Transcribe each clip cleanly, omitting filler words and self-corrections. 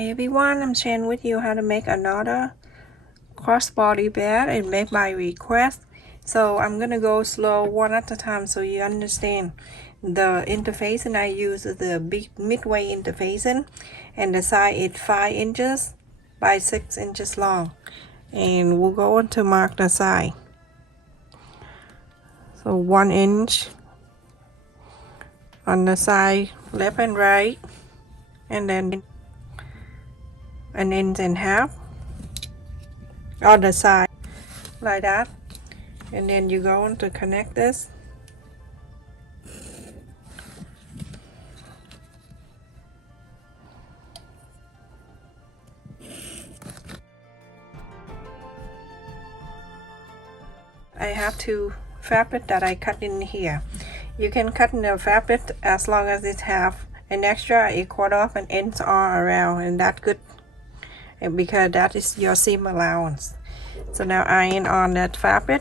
Hi everyone, I'm sharing with you how to make another crossbody bed and make my request. So I'm gonna go slow one at a time so you understand. The interfacing I use is the big midway interfacing, and the side is 5 inches by 6 inches long, and we'll go on to mark the side. So 1 inch on the side left and right, and then 1.5 inches on the side like that, and then you go on to connect this. I have 2 fabric that I cut in here. You can cut in the fabric as long as it have an extra 1/4 of an inch all around, and that's good because that is your seam allowance. So now iron on that fabric.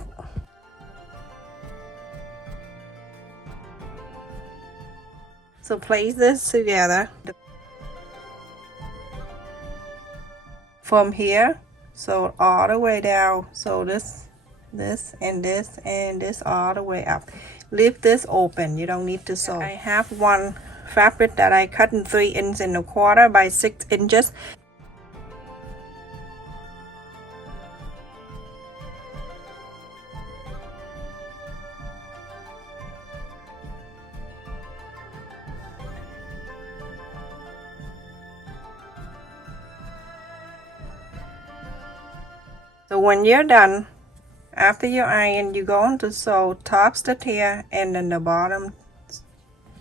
So place this together from here, so all the way down. So this and this all the way up. Leave this open, you don't need to sew. I have one fabric that I cut in 3.25 inches by 6 inches. So when you're done, after you iron, you go on to sew tops the tier and then the bottom.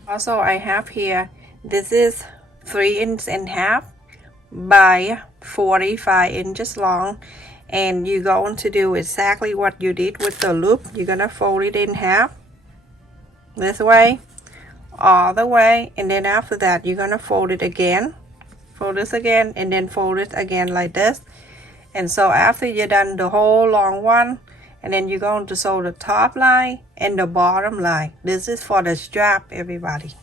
Also, I have here, this is 3.5 inches by 45 inches long, and you're going to do exactly what you did with the loop. You're gonna fold it in half this way, all the way, and then after that you're gonna fold it again, fold this again, and then fold it again like this. And so after you're done the whole long one, and then you're going to sew the top line and the bottom line. This is for the strap, everybody.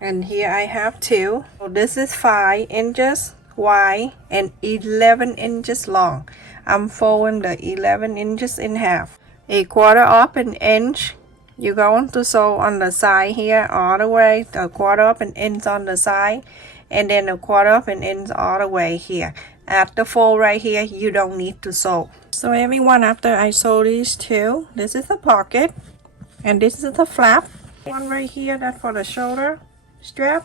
And here I have 2. So this is 5 inches wide and 11 inches long. I'm folding the 11 inches in half. 1/4 of an inch. You're going to sew on the side here all the way, 1/4 of an inch on the side, and then 1/4 of an inch all the way here. At the fold right here, you don't need to sew. So everyone, after I sew these 2, this is the pocket and this is the flap. One right here, that's for the shoulder strap.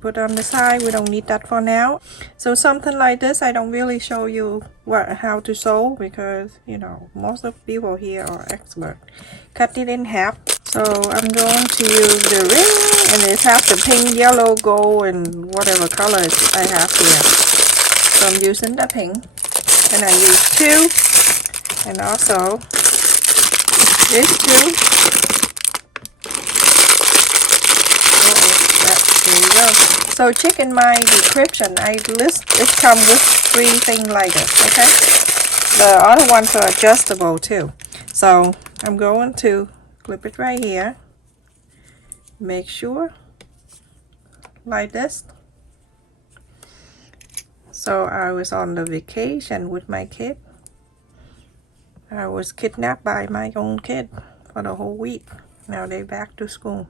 Put on the side, we don't need that for now. So something like this, I don't really show you how to sew because, you know, most of people here are expert. Cut it in half. So I'm going to use the ring, and it has the pink, yellow, gold, and whatever colors I have here. So I'm using the pink, and I use 2, and also this 2. There you go. So check in my description, I list it come with 3 things like this, okay? The other ones are adjustable too. So I'm going to clip it right here. Make sure like this. So I was on the vacation with my kid. I was kidnapped by my own kid for the whole week. Now they're back to school.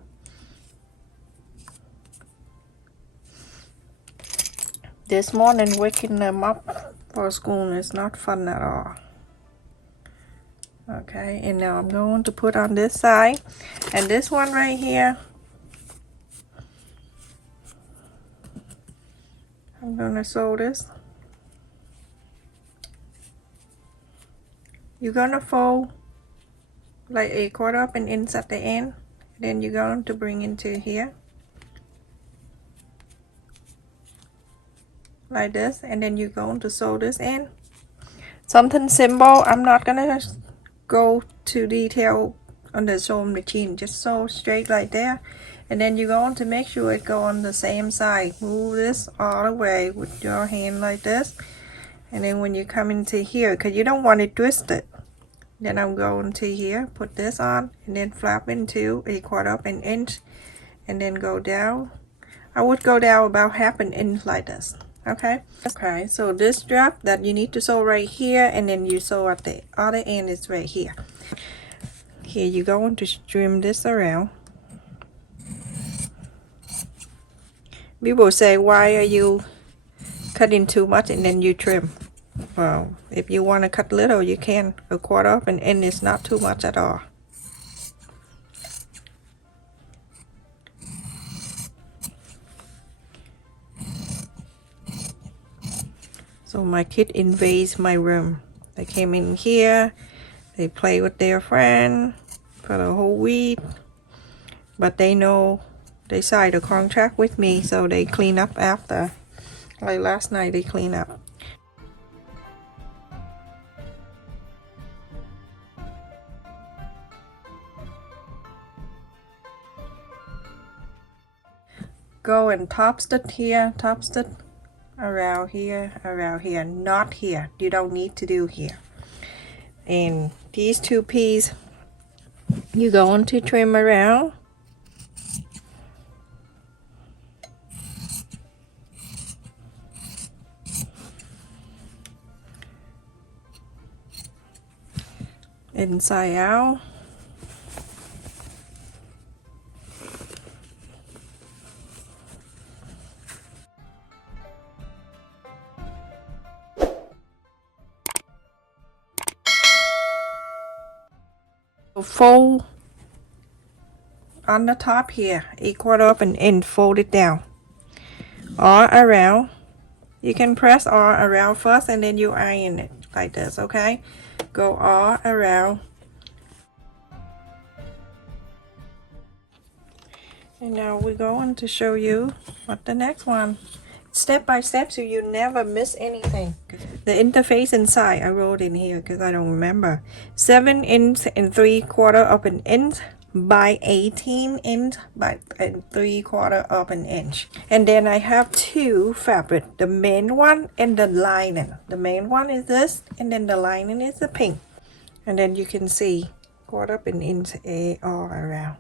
This morning waking them up for school is not fun at all. Okay, and now I'm going to put on this side, and this one right here, I'm gonna sew this. You're gonna fold like 1/4 of an inch at the end, then you're going to bring into here like this, and then you're going to sew this in. Something simple. I'm not gonna go to detail on the sewing machine, just sew straight like there, and then you're going to make sure it go on the same side. Move this all the way with your hand like this, and then when you come into here, because you don't want it twisted, then I'm going to here, put this on, and then flap into 1/4 of an inch, and then go down I would go down about half an inch like this. Okay. Okay, so this strap that you need to sew right here, and then you sew at the other end is right here. Here you're going to trim this around. People say, why are you cutting too much and then you trim? Well, if you want to cut little, you can. A quarter up an inch is not too much at all. So my kid invades my room. They came in here, they play with their friend for the whole week, but they know they signed a contract with me, so they clean up after. Like last night they clean up. Go and top stitch here, top stitch around here, not here. You don't need to do here. And these two pieces you're going to trim around. Inside out. Fold on the top here, 1/4 up an inch, fold it down all around. You can press all around first and then you iron it like this. Okay, go all around. And now we're going to show you what the next one, step by step, so you never miss anything. The interface inside I wrote in here because I don't remember. 7 inch and 3/4 of an inch by 18 inch by 3/4 of an inch. And then I have two fabric, the main one and the lining. The main one is this, and then the lining is the pink. And then you can see 1/4 of an inch all around.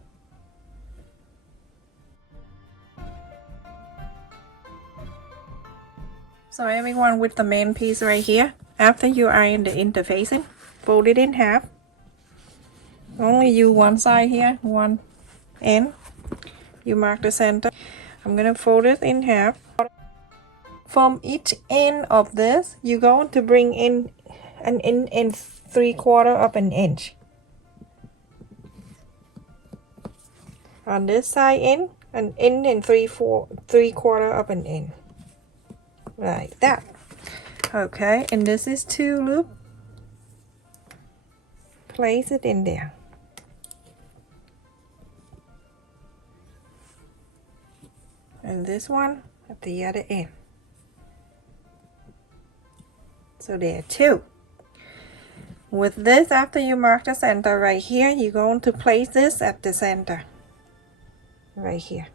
So everyone, with the main piece right here, after you iron the interfacing, fold it in half. Only use one side here, one end. You mark the center. I'm gonna fold it in half. From each end of this, you're going to bring in an inch and 3/4 of an inch. On this side end, an inch and 3/4 of an inch. Like that. Okay, and this is 2 loop. Place it in there. And this one at the other end. So there are 2. With this, after you mark the center right here, you're going to place this at the center. Right here.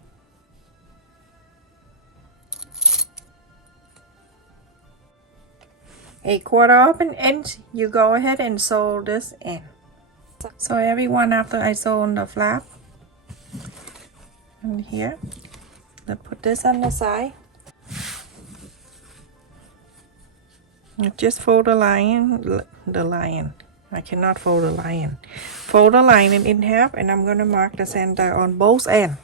A 1/4 of an inch, you go ahead and sew this in. So everyone, after I sew on the flap and here, I put this on the side. I just fold the lion. I cannot fold the lion. Fold the lining in half, and I'm going to mark the center on both ends.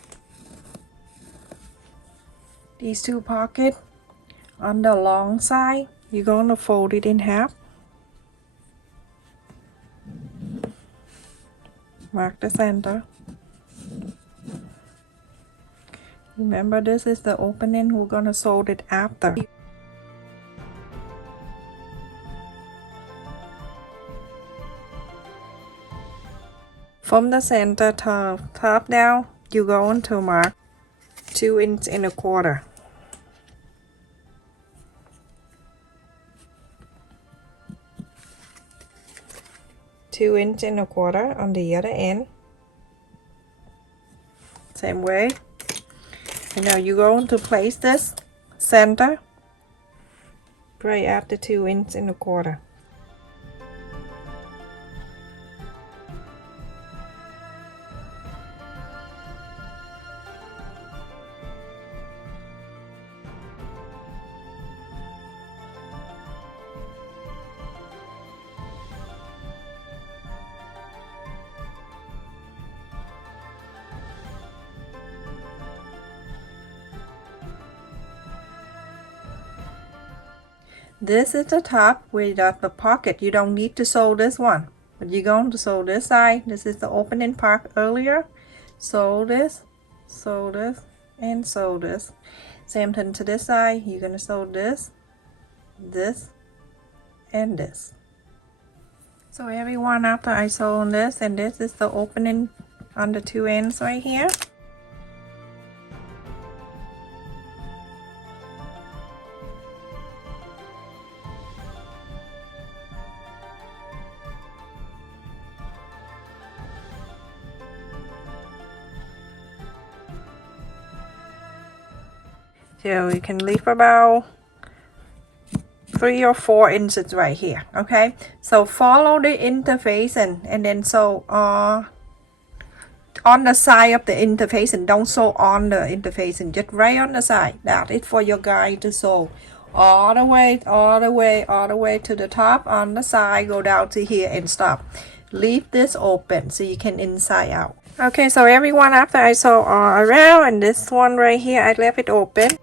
These 2 pockets on the long side, you're going to fold it in half. Mark the center. Remember, this is the opening. We're going to sew it after. From the center top down, you're going to mark 2 inch and 1/4. Two inch and 1/4 on the other end. Same way. And now you're going to place this center right at the 2 inch and 1/4. This is the top without the pocket. You don't need to sew this one, but you're going to sew this side. This is the opening part earlier. Sew this, and sew this. Same thing to this side. You're gonna sew this, this, and this. So everyone, after I sew on this, and this is the opening on the two ends right here. So you can leave about 3 or 4 inches right here. Okay, so follow the interfacing and then sew on the side of the interfacing. Don't sew on the interfacing, just right on the side. That is for your guide to sew all the way to the top on the side. Go down to here and stop. Leave this open so you can inside out. Okay, so everyone, after I sew all around, and this one right here I left it open.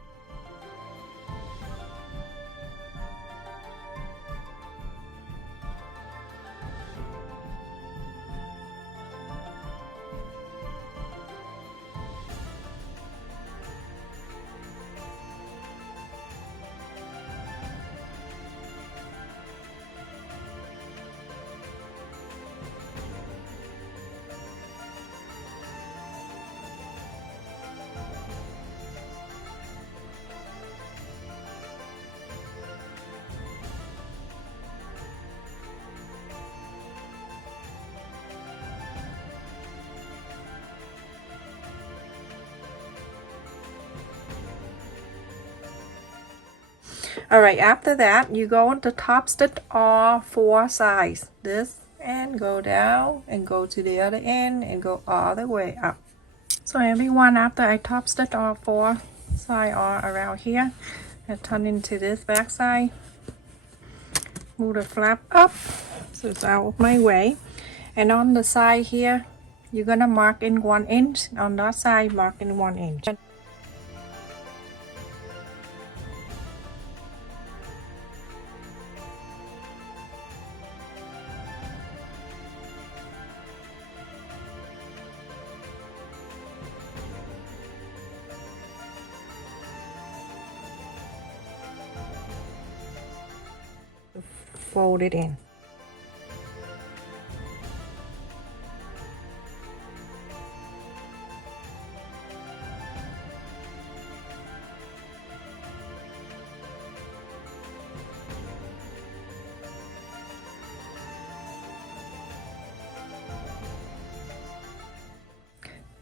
Alright, after that, you go on to top stitch all 4 sides. This, and go down, and go to the other end, and go all the way up. So everyone, after I top stitch all 4 sides all around here, I turn into this back side. Move the flap up, so it's out of my way. And on the side here, you're gonna mark in 1 inch. On that side, mark in 1 inch. Fold it in.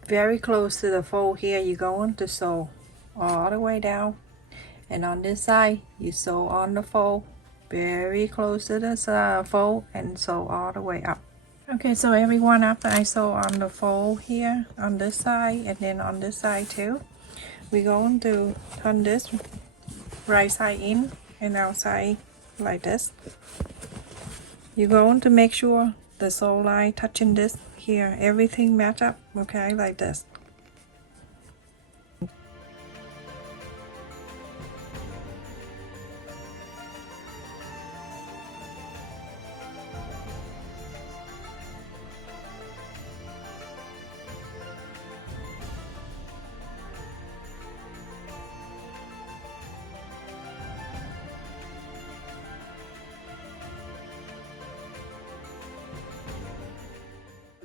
Very close to the fold here, you're going to sew all the way down, and on this side you sew on the fold very close to this fold and sew all the way up. Okay, so everyone, after I sew on the fold here on this side and then on this side too, we're going to turn this right side in and outside like this. You're going to make sure the sew line touching this here, everything match up, okay, like this.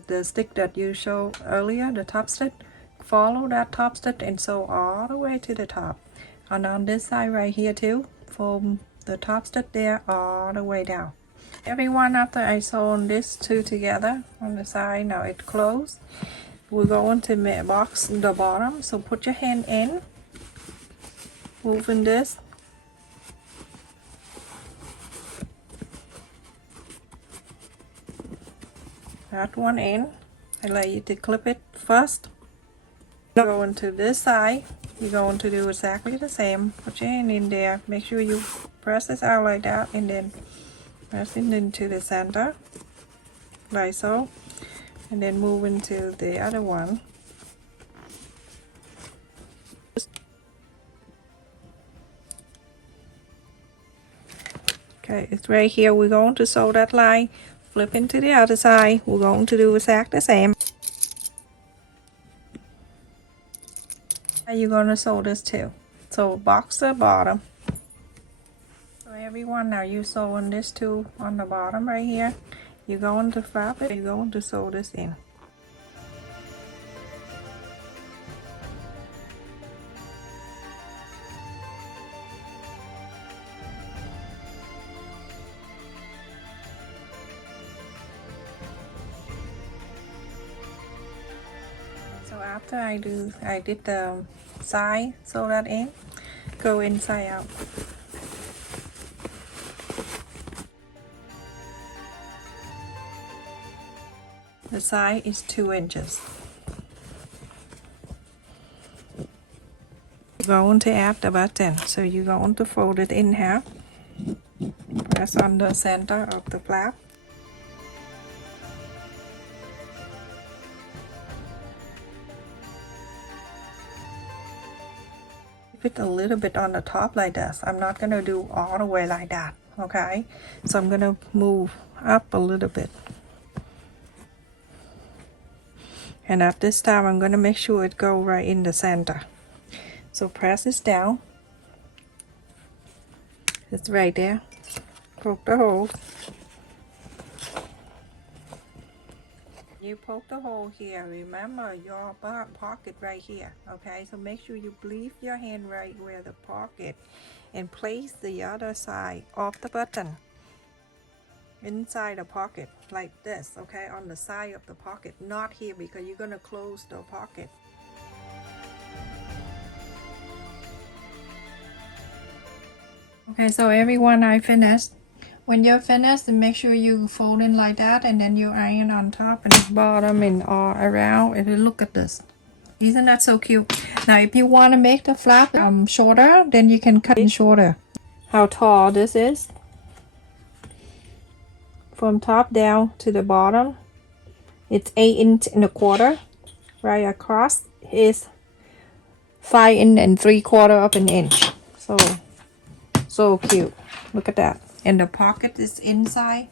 The stick that you showed earlier, the top stitch, follow that top stitch and sew all the way to the top. And on this side right here too, from the top stitch there all the way down. Everyone, after I sew this two together on the side, now it's closed. We're going to box the bottom, so put your hand in, moving this. That one in. I let you to clip it first. Go into this side. You're going to do exactly the same. Put your hand in there. Make sure you press this out like that, and then press it into the center, like so. And then move into the other one. Okay, it's right here. We're going to sew that line, flip into the other side. We're going to do exactly the same. Now you're going to sew this too. So box the bottom. So everyone, now you're sewing this too on the bottom right here. You're going to flap it. You're going to sew this in. So after I did the side, sew that in, go inside out. The side is 2 inches. You're going to add the button, so you're going to fold it in half. Press on the center of the flap. Keep it a little bit on the top like this. I'm not going to do all the way like that, okay? So I'm going to move up a little bit. And at this time, I'm going to make sure it go right in the center. So press this down. It's right there. Poke the hole. You poke the hole here. Remember your pocket right here. Okay, so make sure you leave your hand right where the pocket and place the other side of the button inside the pocket like this, okay, on the side of the pocket, not here, because you're going to close the pocket. Okay, so everyone, I finished. When you're finished, make sure you fold in like that, and then you iron on top and bottom and all around, and look at this. Isn't that so cute? Now if you want to make the flap shorter, then you can cut it shorter. How tall this is? From top down to the bottom, it's 8.25 inches. Right across is 5.75 of an inch. So cute. Look at that. And the pocket is inside.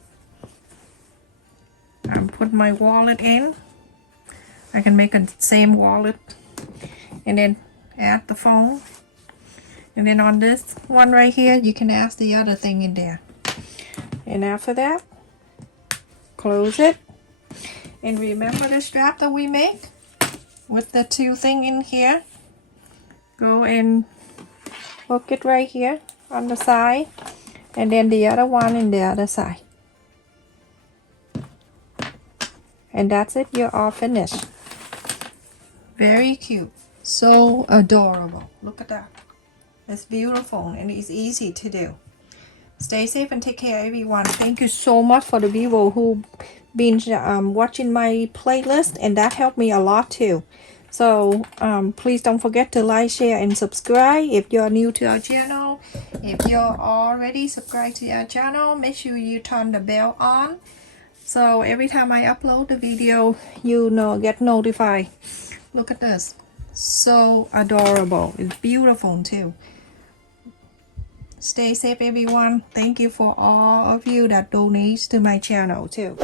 I put my wallet in. I can make a same wallet, and then add the phone. And then on this one right here, you can add the other thing in there. And after that, close it. And remember the strap that we make with the 2 thing in here? Go and hook it right here on the side, and then the other one in the other side. And that's it. You're all finished. Very cute. So adorable. Look at that. It's beautiful and it's easy to do. Stay safe and take care, everyone. Thank you so much for the people who been watching my playlist, and that helped me a lot too. So please don't forget to like, share, and subscribe if you're new to our channel. If you're already subscribed to our channel, make sure you turn the bell on, so every time I upload the video, you get notified. Look at this. So adorable. It's beautiful too. Stay safe, everyone. Thank you for all of you that donates to my channel too.